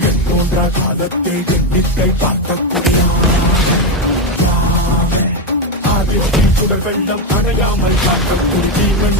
என் போன்ற காலத்தை எண்ணிக்கை பார்க்கக்கூடிய ஆதித்ய சுடர் வெள்ளம் அணையாமல் காக்கக்கூடிய ஜீவன்